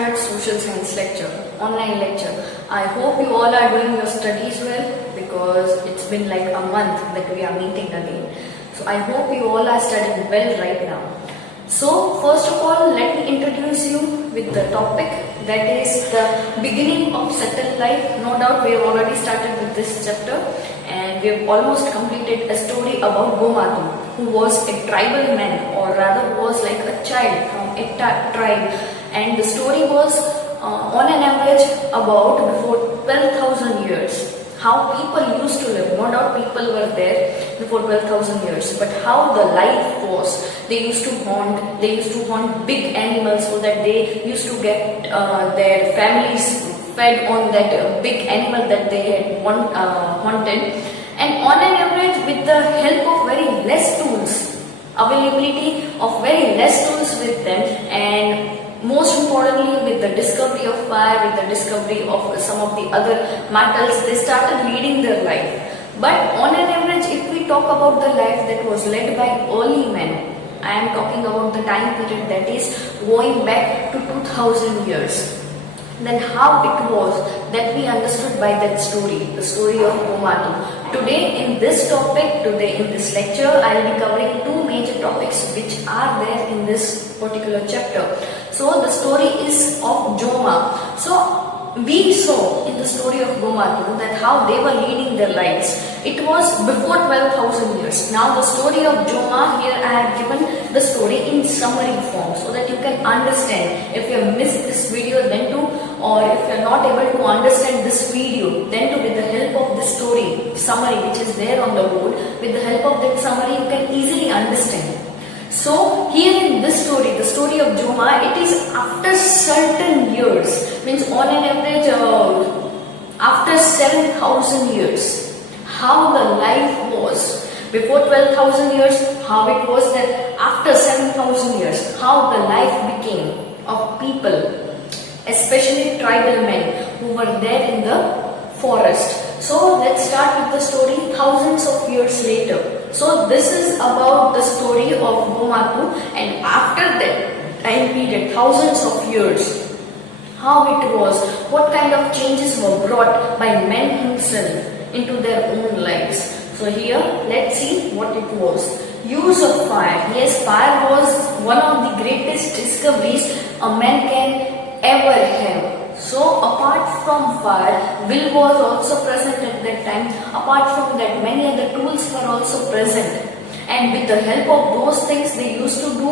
standard social science lecture, online lecture. I hope you all are doing your studies well because it's been like a month that we are meeting again. So I hope you all are studying well right now. So first of all, let me introduce you with the topic, that is the beginning of settled life. No doubt we have already started with this chapter and we have almost completed a story about Gomatu, who was a tribal man, or rather was like a child from a tribe, and the story was on an average about before 12,000 years. How people used to live. No doubt people were there before 12,000 years, but how the life was. They used to hunt big animals so that they used to get their families fed on that big animal that they had hunted. And on an average, with the help of very less tools, availability of very less tools with them, and most importantly with the discovery of fire, with the discovery of some of the other metals, they started leading their life. But on an average, if we talk about the life that was led by early men, I am talking about the time period that is going back to 2000 years, then how it was that we understood by that story, the story of Gomatu. Today in this topic, today in this lecture, I will be covering two major topics which are there in this particular chapter. So the story is of Joma. So we saw in the story of Gomatu that how they were leading their lives. It was before 12,000 years. Now the story of Joma, here I have given the story in summary form so that you can understand. If you have missed this video, then to, or if you are not able to understand this video, then to, with the help of this story summary which is there on the board, with the help of that summary you can easily understand. So here in this story, the story of Joma, it is after certain years, means on an average after 7,000 years, how the life was. Before 12,000 years, how it was, that after 7,000 years, how the life became of people, especially tribal men who were there in the forest. So let's start with the story thousands of years later. So this is about the story of Gomatu, and after that time period, thousands of years, how it was, what kind of changes were brought by man himself into their own lives. So here let's see what it was. Use of fire. Yes, fire was one of the greatest discoveries a man can ever have. So apart from fire, will was also present at that time. Apart from that, many other tools were also present. And with the help of those things, they used to do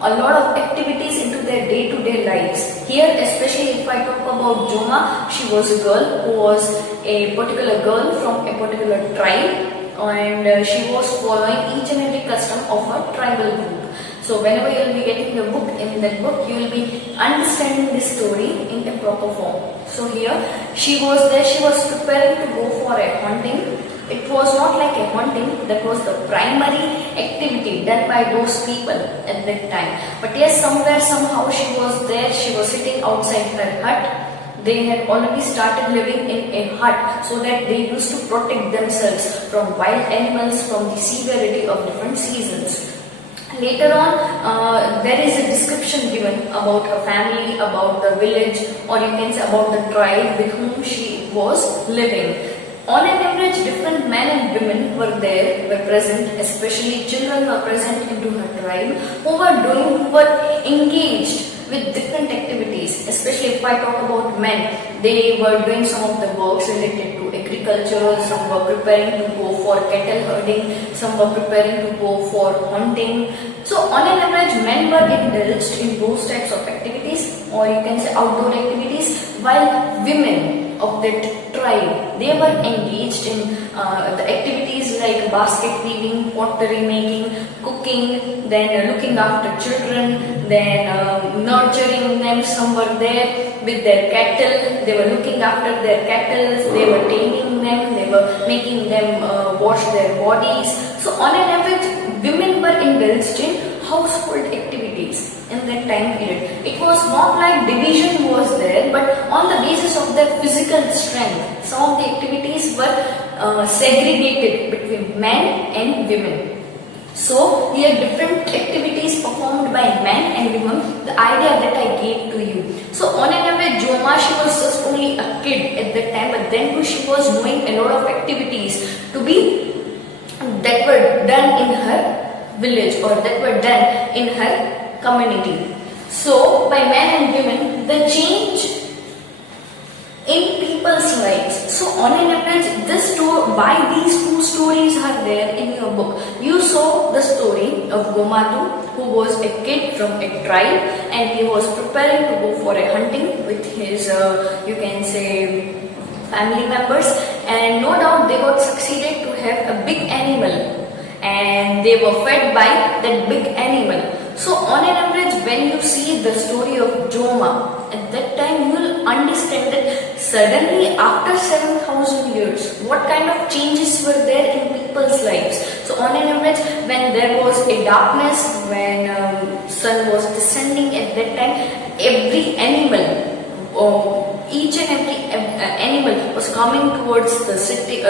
a lot of activities into their day-to-day lives. Here, especially if I talk about Joma, she was a girl who was a particular girl from a particular tribe, and she was following each and every custom of her tribal group. So whenever you will be getting the book, in that book you will be understanding this story in a proper form. So here she was there, she was preparing to go for a hunting. It was not like a hunting, that was the primary activity done by those people at that time. But yes, somewhere somehow she was there, she was sitting outside her hut. They had already started living in a hut so that they used to protect themselves from wild animals, from the severity of different seasons. Later on, there is a description given about her family, about the village, or you can say about the tribe with whom she was living. On an average, different men and women were there, were present, especially children were present into her tribe, who were engaged with different activities. Especially if I talk about men, they were doing some of the works related to agriculture, some were preparing to go for cattle herding, some were preparing to go for hunting. So on an average, men were indulged in those types of activities, or you can say outdoor activities, while women of that tribe, they were engaged in the activities like basket weaving, pottery making, cooking, then looking after children, then nurturing them. Some were there with their cattle, they were looking after their cattle, they were taming them, they were making them wash their bodies. So on an average, women were indulged in household activities in that time period. It was not like division was there, but on the basis of their physical strength, some of the activities were segregated between men and women. So here different activities performed by men and women, the idea that I gave to you. So on an average, Joma, she was just only a kid at that time, but then too she was doing a lot of activities to be that were done in her village or that were done in her community. So by men and women, the change in people's lives. So on an average, why these two stories are there in your book. You saw the story of Gomatu, who was a kid from a tribe and he was preparing to go for a hunting with his, you can say, family members, and no doubt they got succeeded to have a big animal and they were fed by that big animal. So on an average, when you see the story of Joma, at that time you will understand that suddenly after 7,000 years, what kind of changes were there in people's lives. So on an average, when there was a darkness, when sun was descending at that time, every animal, each and every animal was coming towards the city,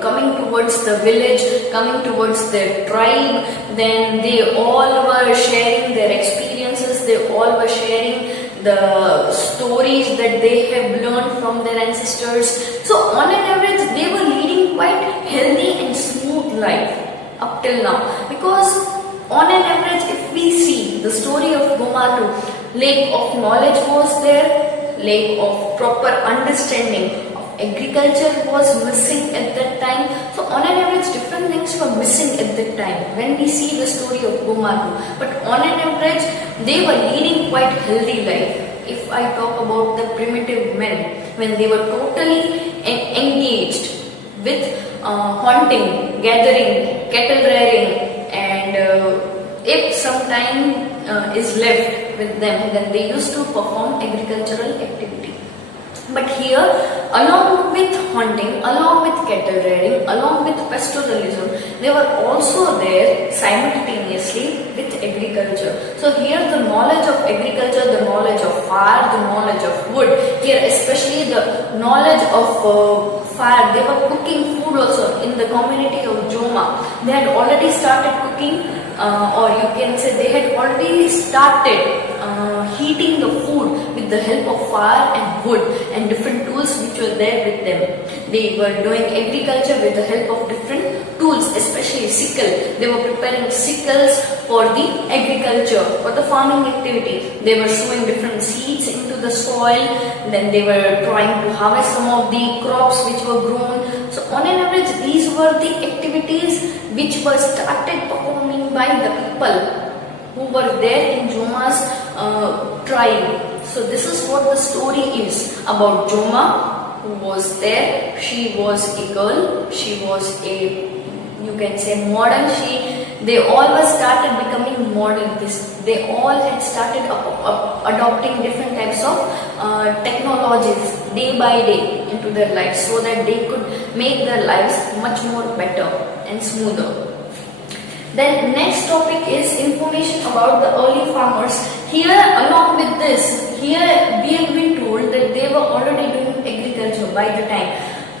coming towards the village, coming towards their tribe. Then they all were sharing their experiences, they all were sharing the stories that they have learned from their ancestors. So on an average, they were leading quite healthy and smooth life up till now. Because on an average, if we see the story of Gomatu, lack of knowledge was there, lack of proper understanding of agriculture was missing at that time. So on an average, different things were missing at that time when we see the story of Gomatu. But on an average, they were leading quite healthy life. If I talk about the primitive men, when they were totally engaged with hunting, gathering, cattle rearing, and if some time is left with them, then they used to perform agricultural activity. But here, along with hunting, along with cattle rearing, along with pastoralism, they were also there simultaneously with agriculture. So here the knowledge of agriculture, the knowledge of fire, the knowledge of wood, here especially the knowledge of fire, they were cooking food also in the community of Joma. They had already started cooking, or you can say they had already started heating the food with the help of fire and wood and different tools which were there with them. They were doing agriculture with the help of different tools, especially sickle. They were preparing sickles for the agriculture, for the farming activity. They were sowing different seeds into the soil, then they were trying to harvest some of the crops which were grown. So on an average, these were the activities which were started performing by the people who were there in Joma's tribe. So this is what the story is about Joma, who was there. She was a girl, she was a, you can say, modern. They all were started becoming modern. They all had started adopting different types of technologies day by day into their lives, so that they could make their lives much more better and smoother. Then next topic is information about the early farmers. Here, along with this, here we have been told that they were already doing agriculture by the time.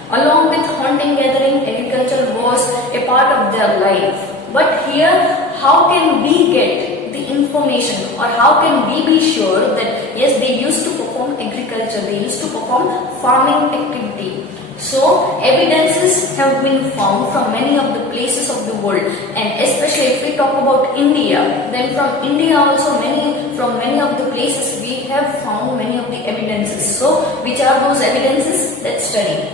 Along with hunting, gathering, agriculture was a part of their life. But here, how can we get the information, or how can we be sure that yes, they used to perform agriculture, they used to perform farming activity? So evidences have been found from many of the places of the world, and especially if we talk about India, then from India also from many of the places we have found many of the evidences. So which are those evidences? Let's study.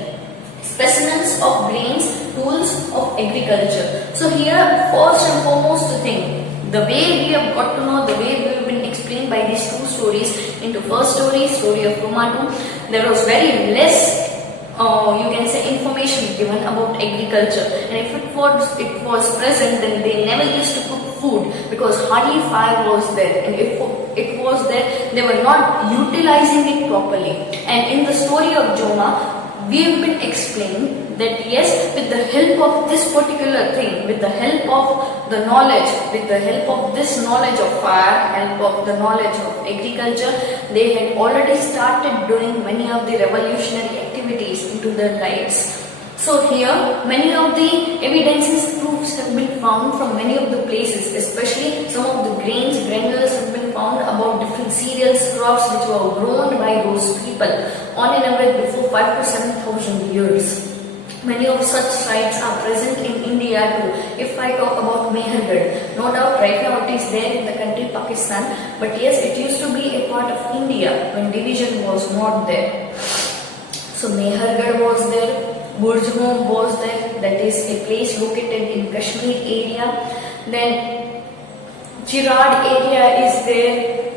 Specimens of grains, tools of agriculture. So here, first and foremost thing, the way we have got to know, the way we have been explained by these two stories. Into first story of Gomatu, there was very less you can say information given about agriculture, and if it was present, then they never used to cook food because hardly fire was there, and if it was there, they were not utilizing it properly. And in the story of Joma, we have been explained that yes, with the help of this particular thing, with the help of the knowledge, with the help of this knowledge of fire, help of the knowledge of agriculture, they had already started doing many of the revolutionary activities into their lives. So here, many of the evidences, proofs have been found from many of the places, especially some of the granules have been found about different cereals, crops which were grown by those people on an average before 5 to 7,000 years. Many of such sites are present in India too. If I talk about Mehergarh, no doubt right now it is there in the country Pakistan, but yes, it used to be a part of India when division was not there. So Mehergarh was there. Burjhom was there, that is a place located in Kashmir area. Then Chirad area is there.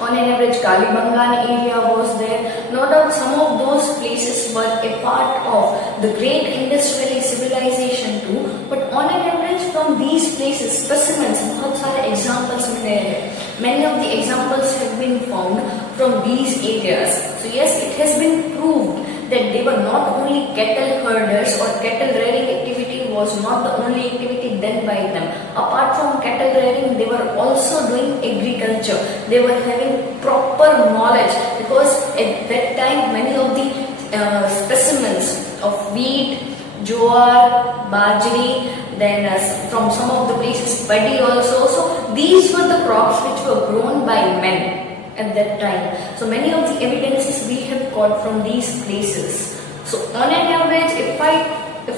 On an average, Kalibangan area was there. No doubt some of those places were a part of the great industrial civilization too. But on an average, from these places, specimens, बहुत सारे examples मिले हैं. Many of the examples have been found from these areas. So yes, it has been proved that they were not only cattle herders, or cattle rearing activity was not the only activity done by them. Apart from cattle rearing, they were also doing agriculture. They were having proper knowledge, because at that time many of the specimens of wheat, jowar, bajri, then from some of the places paddy also. So these were the crops which were grown by men at that time. So many of the evidences we have got from these places. So on an average, if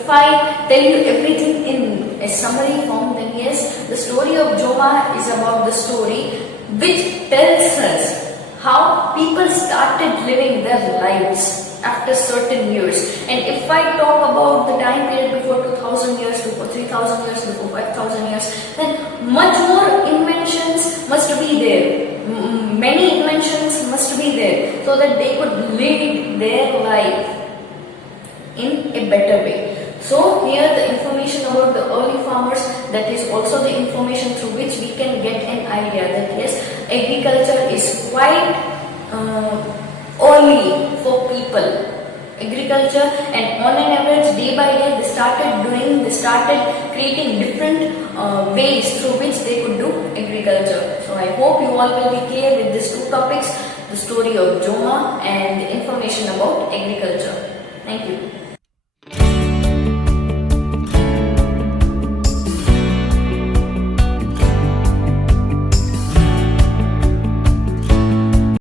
I tell you everything in a summary form, then yes, the story of Joma is about the story which tells us how people started living their lives after certain years. And if I talk about the time period before 2000 years, before 3000 years, before 5000 years, then much more inventions must be there. Many inventions must be there so that they could live their life in a better way. So here the information about the early farmers, that is also the information through which we can get an idea that yes, agriculture is quite early for people. Agriculture, and on an average, day by day they started creating different ways through which they could do agriculture. So I hope you all will be clear with these two topics, the story of Joma and the information about agriculture. Thank you.